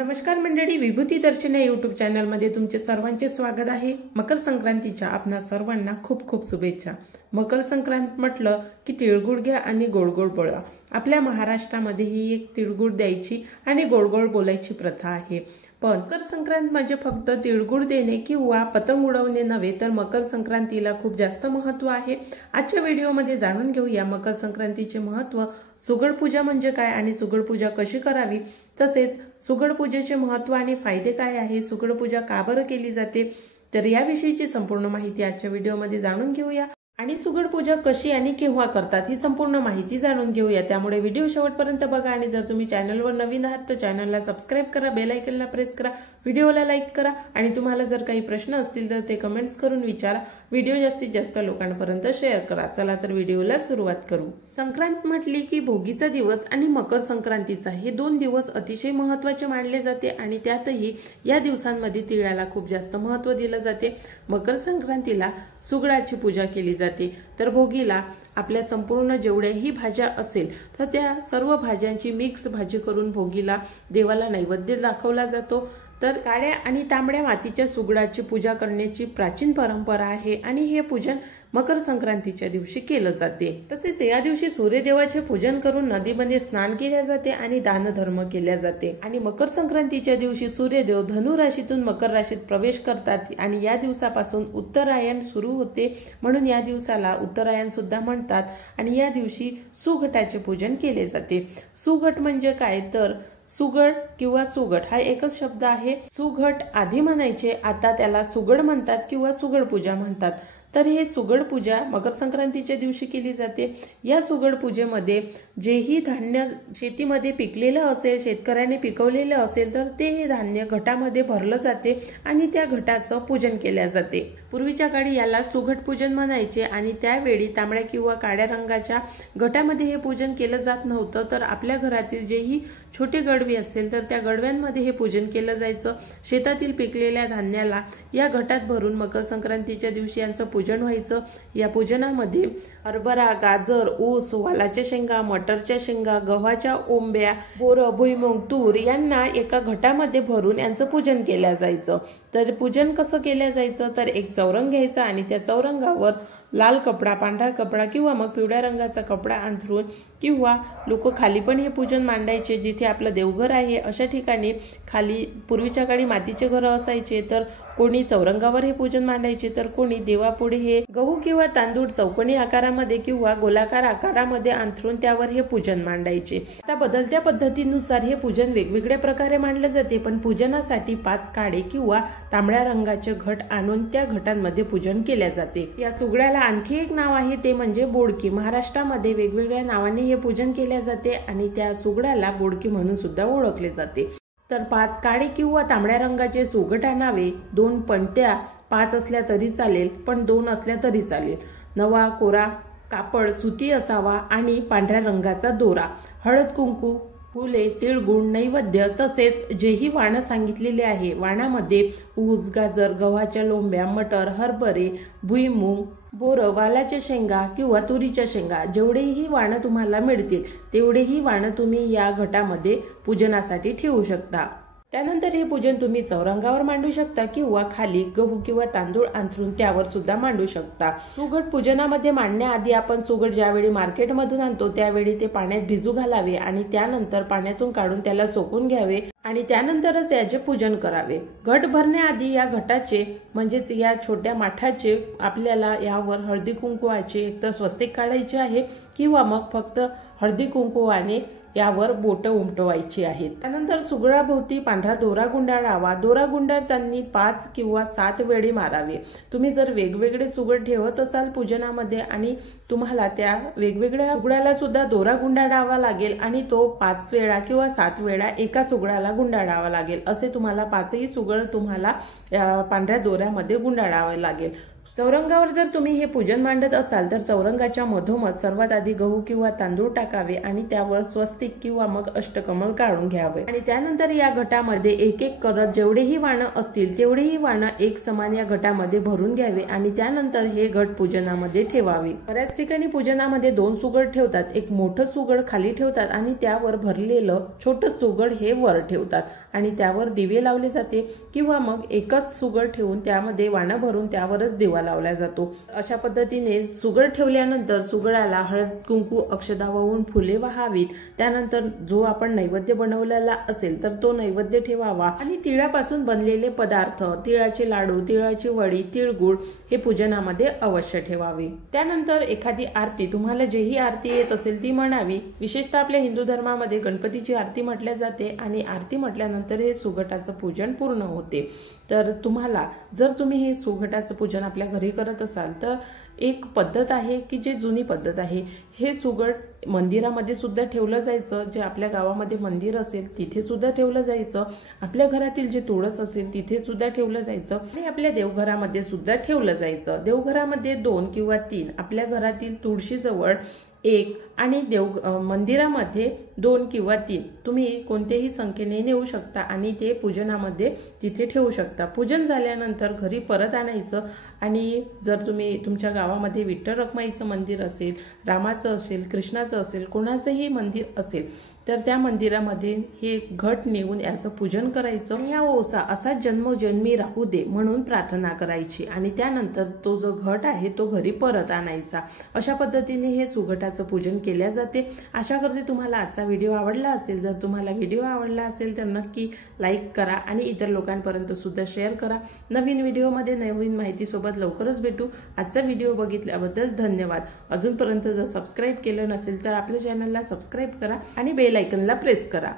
नमस्कार मंडळी, विभूती दर्शन या यूट्यूब चॅनलमध्ये तुमचे सर्वांचे स्वागत आहे। मकर संक्रांतीच्या आपणा सर्वांना खूप खूप शुभेच्छा। मकर संक्रांत म्हटलं की तिळगुळ घ्या आणि गोड गोड बोला। आपल्या महाराष्ट्रामध्ये ही एक तिळगुळ द्यायची आणि गोड गोड बोलायची प्रथा आहे। पण मकर संक्रांत म्हणजे फक्त तिळगुळ देणे किंवा पतंग उडवणे नव्हे, तर मकर संक्रांतीला खूप जास्त महत्त्व आहे। आजच्या व्हिडिओमध्ये जाणून घेऊया मकर संक्रांतीचे महत्त्व, सुगड पूजा म्हणजे काय आणि सुगड पूजा कशी करावी, तसेच सुगड पूजेचे महत्त्व आणि फायदे काय आहे, सुगड पूजा का बरं केली जाते, तर याविषयीची संपूर्ण माहिती आजच्या व्हिडिओमध्ये जाणून घेऊया। आणि सुगड पूजा कशी आणि केव्हा करतात ही संपूर्ण माहिती जाणून घेऊया। त्यामुळे व्हिडिओ शेवटपर्यंत बघा आणि जर तुम्ही चॅनलवर नवीन आहात तर चॅनलला सबस्क्राइब करा, बेल आयकॉनला प्रेस करा, व्हिडिओला लाईक करा आणि तुम्हाला जर काही प्रश्न असतील तर ते कमेंट्स करून विचारा। व्हिडिओ जास्तीत जास्त लोकांपर्यंत शेअर करा। चला तर व्हिडिओला सुरुवात करू। संक्रांत म्हटली की भोगीचा दिवस आणि मकर संक्रांतीचा हे दोन दिवस अतिशय महत्त्वाचे मानले जाते आणि त्यातही या दिवसांमध्ये तिळाला खूप जास्त महत्त्व दिले जाते। मकर संक्रांतीला सुगडाची पूजा केली जाते, तर भोगीला आपल्या संपूर्ण जेवढ्याही भाज्या असेल तर त्या सर्व भाज्यांची मिक्स भाजी करून भोगीला देवाला नैवेद्य दाखवला जातो। तर काळ्या आणि तांबड्या मातीच्या सुगडाची पूजा करण्याची प्राचीन परंपरा आहे आणि हे पूजन मकर संक्रांतीच्या दिवशी केले जाते। तसेच या दिवशी सूर्यदेवाचे पूजन करून नदीमध्ये स्नान केले जाते आणि दानधर्म केले जाते। आणि मकर संक्रांतीच्या दिवशी सूर्यदेव धनु राशीतून मकर राशीत प्रवेश करतात आणि या दिवसापासून उत्तरायण सुरू होते, म्हणून या दिवसाला उत्तरायण सुद्धा म्हणतात। आणि या दिवशी सुघटाचे पूजन केले जाते। सुघट म्हणजे काय, तर सुगड किंवा सुगट हा एकच शब्द आहे। सुघट आधी म्हणायचे, आता त्याला सुगड म्हणतात किंवा सुगड पूजा म्हणतात। तर हे सुगड पूजा मकर संक्रांतीच्या दिवशी केली जाते। या सुगड पूजेमध्ये जेही धान्य शेतीमध्ये पिकलेलं असेल, शेतकऱ्याने पिकवलेलं असेल, तर ते हे धान्य घटामध्ये भरलं जाते आणि त्या घटाचं पूजन केले जाते। पूर्वीच्या काळी याला सुघट पूजन म्हणायचे आणि त्यावेळी तांबड्या किंवा काळ्या रंगाच्या घटामध्ये हे पूजन केलं जात नव्हतं, तर आपल्या घरातील जेही छोटे गडवे असेल तर त्या गडव्यांमध्ये हे पूजन केलं जायचं। शेतातील पिकलेल्या धान्याला या घटात भरून मकर संक्रांतीच्या दिवशी यांचं पूजन व्हायचं। या पूजनामध्ये हरभरा, गाजर, ऊस, वालाच्या शेंगा, मटरच्या शेंगा, गव्हाच्या ओंब्या, बोरं, भुईमूग, तूर यांना एका घटामध्ये भरून यांचं पूजन केलं जायचं। तर पूजन कसं केलं जायचं, तर एक चौरंग घ्यायचा आणि त्या चौरंगावर लाल कपडा, पांढरा कपडा किंवा मग पिवळ्या रंगाचा कपडा अंथरून किंवा लोक खाली पण हे पूजन मांडायचे। जिथे आपलं देवघर आहे अशा ठिकाणी खाली पूर्वीच्या काळी मातीचे घर असायचे, तर कोणी चौरंगावर हे पूजन मांडायचे, तर कोणी देवापुढे हे गहू किंवा तांदूळ चौकोनी आकारामध्ये किंवा गोलाकार आकारामध्ये अंथरून त्यावर हे पूजन मांडायचे। आता बदलत्या पद्धतीनुसार हे पूजन वेगवेगळ्या प्रकारे मांडले जाते, पण पूजनासाठी 5 काळे किंवा तांबड्या रंगाचे घट आणून त्या घटांमध्ये पूजन केले जाते। या सुगड्याला आणखी एक नाव आहे, ते म्हणजे बोडकी। महाराष्ट्रामध्ये वेगवेगळ्या नावाने हे पूजन केले जाते आणि त्या सुगड्याला बोडकी म्हणून सुद्धा ओळखले जाते। तर 5 काळे किंवा तांबड्या रंगाचे सुगट आणावे। 2 पणत्या, 5 असल्या तरी चालेल पण 2 असल्या तरी चालेल। नवा कोरा कापड सुती असावा आणि पांढऱ्या रंगाचा दोरा, हळद कुंकू, फुले, तिळगुळ, नैवेद्य, तसेच जेही वाणं सांगितलेले आहे वाणामध्ये ऊस, गाजर, गव्हाच्या लोंब्या, मटर, हरभरे, भुईमूग, बोरं, वालाच्या शेंगा किंवा तुरीच्या शेंगा, जेवढेही वाणं तुम्हाला मिळतील तेवढेही वाणं तुम्ही या घटामध्ये पूजनासाठी ठेवू शकता। त्यानंतर हे पूजन तुम्ही चौरंगावर मांडू शकता किंवा खाली गहू किंवा तांदूळ अंथरून त्यावर सुद्धा मांडू शकता। सुगड पूजनामध्ये मांडण्याआधी आपण सुगड ज्यावेळी मार्केटमधून आणतो त्यावेळी ते पाण्यात भिजू घालावे आणि त्यानंतर पाण्यातून काढून त्याला सोकून घ्यावे आणि त्यानंतरच याचे पूजन करावे। घट भरण्याआधी या घटाचे म्हणजेच या छोट्या माठाचे आपल्याला यावर हळदी कुंकवाचे एकतर स्वस्तिक काढायचे आहे किंवा मग फक्त हळदी कुंकवाने यावर बोट उमटवायची आहेत। त्यानंतर सुगडाभोवती पांढरा दोरा गुंडाळावा। दोरा गुंडाळताना 5 किंवा 7 वेळी मारावे। तुम्ही जर वेगवेगळे सुगड ठेवत असाल पूजनामध्ये आणि तुम्हाला त्या वेगवेगळ्या सुगडाला सुद्धा दोरा गुंडाळावा लागेल आणि तो 5 वेळा किंवा 7 वेळा एका सुगडाला गुंडाळावा लागेल। असे तुम्हाला 5ही सुगड तुम्हाला पांढऱ्या दोऱ्यामध्ये गुंडाळावे लागेल। चौरंगावर जर तुम्ही हे पूजन मांडत असाल तर चौरंगाच्या मधोमध सर्वात आधी गहू किंवा तांदूळ टाकावे आणि त्यावर स्वस्तिक किंवा मग अष्टकमल काढून घ्यावे आणि त्यानंतर या घटामध्ये एक एक करत जेवढेही वाणं असतील तेवढेही वाणं एक समान या घटामध्ये भरून घ्यावे आणि त्यानंतर हे घट पूजनामध्ये ठेवावे। बऱ्याच ठिकाणी पूजनामध्ये 2 सुगड ठेवतात, एक मोठं सुगड खाली ठेवतात आणि त्यावर भरलेलं छोटं सुगड हे वर ठेवतात आणि त्यावर दिवे लावले जाते किंवा मग एकच सुगड ठेवून त्यामध्ये वाणं भरून त्यावरच दिवा लावला जातो। अशा पद्धतीने सुगड ठेवल्यानंतर सुगडाला हळद कुंकू अक्षता वाहून फुले वाहावीत। त्यानंतर जो आपण नैवेद्य बनवलेला असेल तर तो नैवेद्य ठेवावा आणि तिळापासून बनलेले पदार्थ, तिळाचे लाडू, तिळाची वडी, तिळगुळ हे पूजनामध्ये अवश्य ठेवावे। त्यानंतर एखादी आरती, तुम्हाला जेही आरती येत असेल ती म्हणावी। विशेषतः आपल्या हिंदू धर्मामध्ये गणपतीची आरती म्हटल्या जाते आणि आरती म्हटल्यानंतर हे सुगटाचं पूजन पूर्ण होते। तर तुम्हाला जर तुम्ही हे सुगटाचं पूजन आपल्या घरी करत असाल तर एक पद्धत आहे की जे जुनी पद्धत आहे, हे सुगड मंदिरामध्ये सुद्धा ठेवलं जायचं, जे आपल्या गावामध्ये मंदिर असेल तिथे सुद्धा ठेवलं जायचं, आपल्या घरातील जे तुळस असेल तिथे सुद्धा ठेवलं जायचं आणि आपल्या देवघरामध्ये सुद्धा ठेवलं जायचं। देवघरामध्ये 2 किंवा 3, आपल्या घरातील तुळशीजवळ 1 आणि मंदिरामध्ये 2 किंवा 3 तुम्ही कोणत्याही संख्येने नेऊ शकता आणि ते पूजनामध्ये तिथे ठेवू शकता। पूजन झाल्यानंतर घरी परत आणायचं आणि जर तुम्ही तुमच्या गावामध्ये विठ्ठल रखुमाईचं मंदिर असेल, रामाचं असेल, कृष्णाचं असेल, कोणाचंही मंदिर असेल तर त्या मंदिरामध्ये हे घट नेऊन याचं पूजन करायचं आणि हा ओसा असा जन्मोजन्मी राहू दे म्हणून प्रार्थना करायची आणि त्यानंतर तो जो घट आहे तो घरी परत आणायचा। अशा पद्धतीने हे सुगटाचं पूजन केल्या जाते। आशा करते तुम्हाला आजचा व्हिडिओ आवडला असेल। जर तुम्हाला व्हिडिओ आवडला असेल तर नक्की लाईक करा आणि इतर लोकांपर्यंत सुद्धा शेअर करा। नवीन व्हिडिओमध्ये नवीन माहितीसोबत लवकरच भेटू। आजचा व्हिडिओ बघितल्याबद्दल धन्यवाद। अजूनपर्यंत जर सबस्क्राईब केलं नसेल तर आपल्या चॅनलला सबस्क्राईब करा आणि बेल आयकॉनला प्रेस करा।